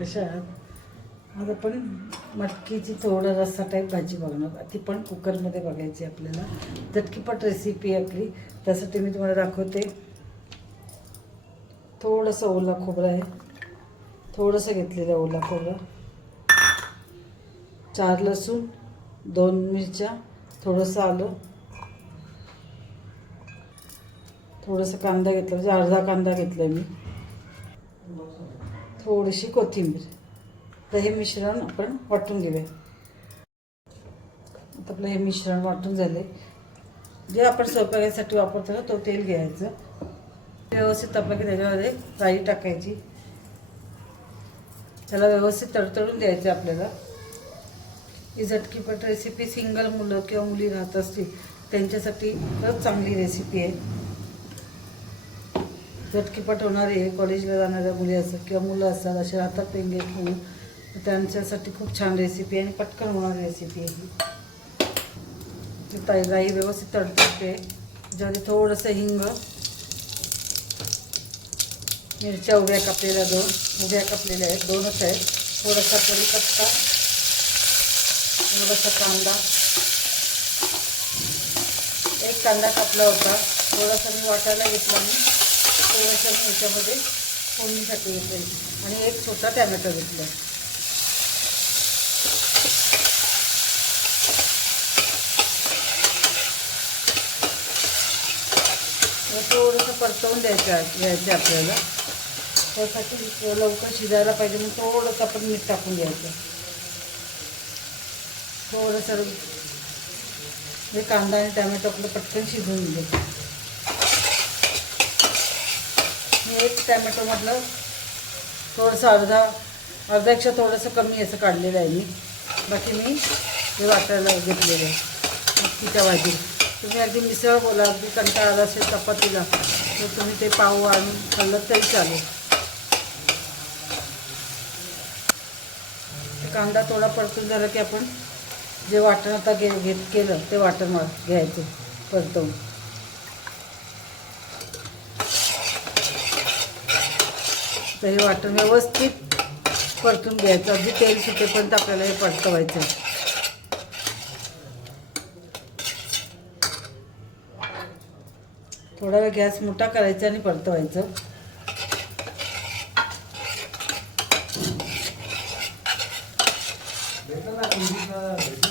कशा आता पण मटकीची थोडं रस्सा टाईप भाजी बघणार ती पण कुकरमध्ये बघायची आपल्याला. झटकीपट रेसिपी आपली. त्यासाठी मी तुम्हाला दाखवते. थोडंसं ओला खोबरं आहे. थोडंसं घेतलेलं ओला खोबरं. चार लसूण दोन मिरच्या थोडंसं आलं. थोडंसं कांदा घेतला. म्हणजे अर्धा कांदा घेतला मी. थोडीशी कोथिंबीर. तर हे मिश्रण आपण वाटून घेऊया. आता आपलं हे मिश्रण वाटून झाले जे आपण स्वयंपाकासाठी वापरतो ना तो तेल घ्यायचं. व्यवस्थित तापलं की त्याच्यामध्ये राई टाकायची. त्याला व्यवस्थित तडतडून द्यायचं आपल्याला. ही झटकीपट रेसिपी सिंगल मुलं किंवा मुली राहत असतील त्यांच्यासाठी तर चांगली रेसिपी आहे. झटकीपट होणारे कॉलेजला जाणाऱ्या मुली असतात किंवा मुलं असतात असे राहतात पेंगे म्हणून त्यांच्यासाठी खूप छान रेसिपी आहे आणि पटकन होणारी रेसिपी आहे ही. ताई व्यवस्थित तडतडते. त्याच्यामध्ये थोडंसं हिंग मिरच्या उभ्या कापलेल्या दोन उभ्या कापलेल्या आहेत. दोनच आहेत. थोडासा कढीपत्ता थोडासा कांदा. एक कांदा कापला होता. थोडासा मी वाटायला घेतला मी थोडंसं याच्यामध्ये फोडणीसाठी येते आणि एक छोटा टॅमॅटो घेतला. थोडंसं परतवून द्यायचं घ्यायचं आपल्याला. त्यासाठी लवकर शिजायला पाहिजे म्हणून थोडंसं आपण मीठ टाकून घ्यायचं. थोडंसं हे कांदा आणि टॅमॅटो आपलं पटकन शिजवून घ्यायचं मी एक टॅमॅटोमधलं थोडंसं अर्धा अर्ध्यापेक्षा थोडंसं कमी असं काढलेलं आहे मी. बाकी मी हे वाटायला घेतलेलं आहे. मटकीच्या भाजी. तुम्ही अगदी मिसळ बोला अगदी कंटाळा आला असेल चपातीला तर तुम्ही ते पाव आणून खाल्लं तरी चालेल. ते कांदा थोडा परतून झाला की आपण जे वाटण आता घे घेत केलं ते वाटण घ्यायचं परतवून तर हे वाटण व्यवस्थित परतून घ्यायचं. अगदी तेल सुटेपर्यंत आपल्याला हे परतवायचं थोडा वेळ गॅस मोठा करायचा आणि परतवायचं. आपला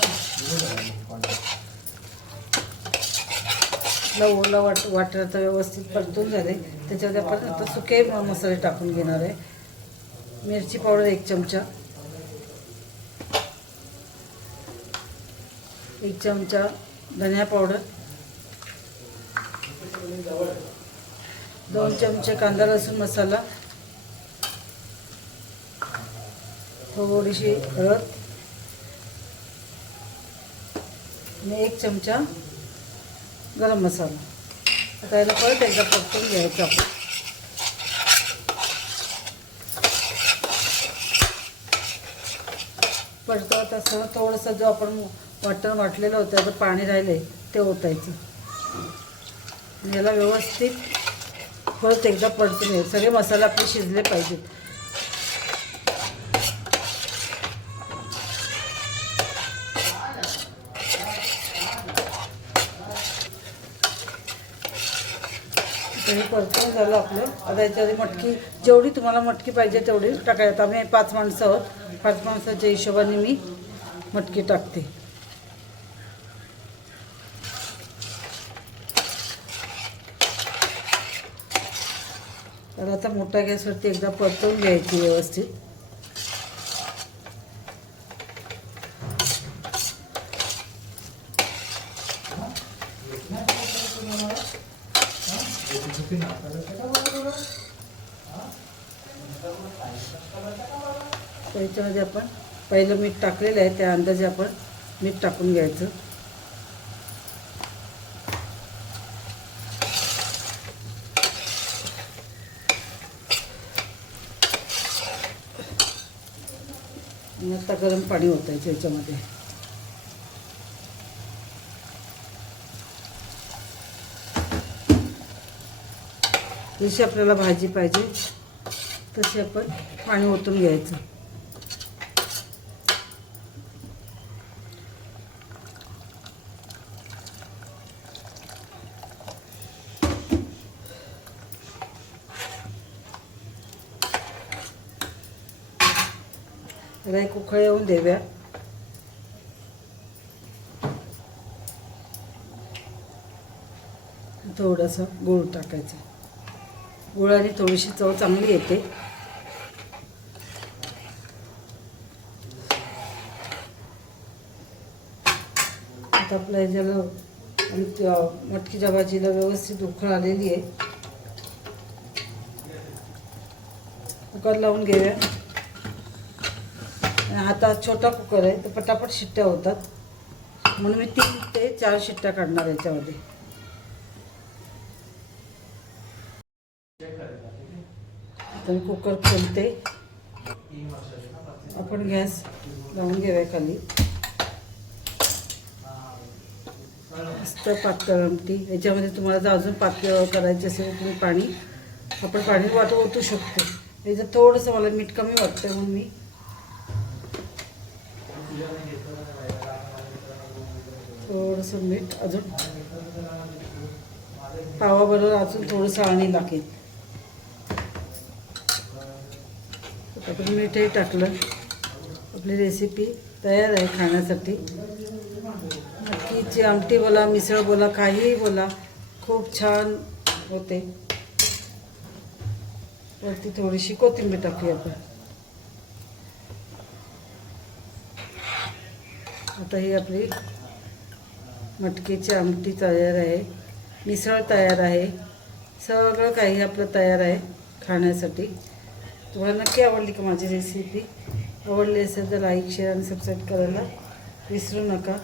ओला वाट वाटर आता व्यवस्थित परतून झाले. त्याच्यामध्ये आपण आता सुके मसाले टाकून घेणार आहे. मिरची पावडर एक चमचा. एक चमचा धनिया पावडर. दोन चमचे कांदा लसूण मसाला. थोडीशी हळद. आणि एक चमचा गरम मसाला. आता याला परत एकदा परतून घ्यायचं आपण. परतवत असताना थोडंसं जो आपण वाटण वाटलेलं होतं त्याचं पाणी राहिले ते ओतायचं. आणि याला व्यवस्थित परत एकदा परतून घ्यायचं. सगळे मसाले आपले शिजले पाहिजेत. तर हे परतून झालं आपलं. आता याच्यामध्ये मटकी जेवढी तुम्हाला मटकी पाहिजे तेवढी टाकायचं. आम्ही पाच माणसं आहोत. पाच माणसाच्या हिशोबाने मी मटकी टाकते. तर आता मोठ्या गॅसवरती एकदा परतवून घ्यायची व्यवस्थित. त्याच्यामध्ये आपण पहिलं मीठ टाकलेलं आहे त्या अंदाजे आपण मीठ टाकून घ्यायचं. आता गरम पाणी ओतायचं याच्यामध्ये. जशी आपल्याला भाजी पाहिजे तशी आपण पाणी ओतून घ्यायचं. एक उखळ येऊन देव्या. थोडंसं गूळ टाकायचं. गुळाने थोडीशी चव चांगली येते. आता आपल्या ह्याच्याला मटकीच्या भाजीला व्यवस्थित उखळ आलेली आहे. कुकर लावून घेऊया. आणि आता छोटा कुकर आहे तर पटापट शिट्ट्या होतात. म्हणून मी तीन ते चार शिट्ट्या काढणार याच्यामध्ये. आता मी कुकर खोलते. आपण गॅस लावून घेऊया खाली. मस्त पातळ आमटी. याच्यामध्ये तुम्हाला जर अजून पातळ करायची असेल तुम्ही पाणी आपण पाणी वाट ओतू शकतो. याचं थोडंसं मला मीठ कमी वाटतं म्हणून मी थोडंसं मीठ अजून पावाबरोबर अजून थोडंसं आणि लागेल. आपण मीठही टाकलं. आपली रेसिपी तयार आहे खाण्यासाठी. नक्कीची आमटी बोला मिसळ बोला काहीही बोला खूप छान होते. वरती थोडीशी कोथिंबीर टाकूया आपण. आता ही आपली मटकीची आमटी तयार आहे. मिसळ तयार आहे. सगळं काही आपलं तयार आहे खाण्यासाठी. तुम्हाला नक्की आवडली का माझी रेसिपी आवडली असेल तर लाईक शेअर आणि सबस्क्राईब करायला विसरू नका.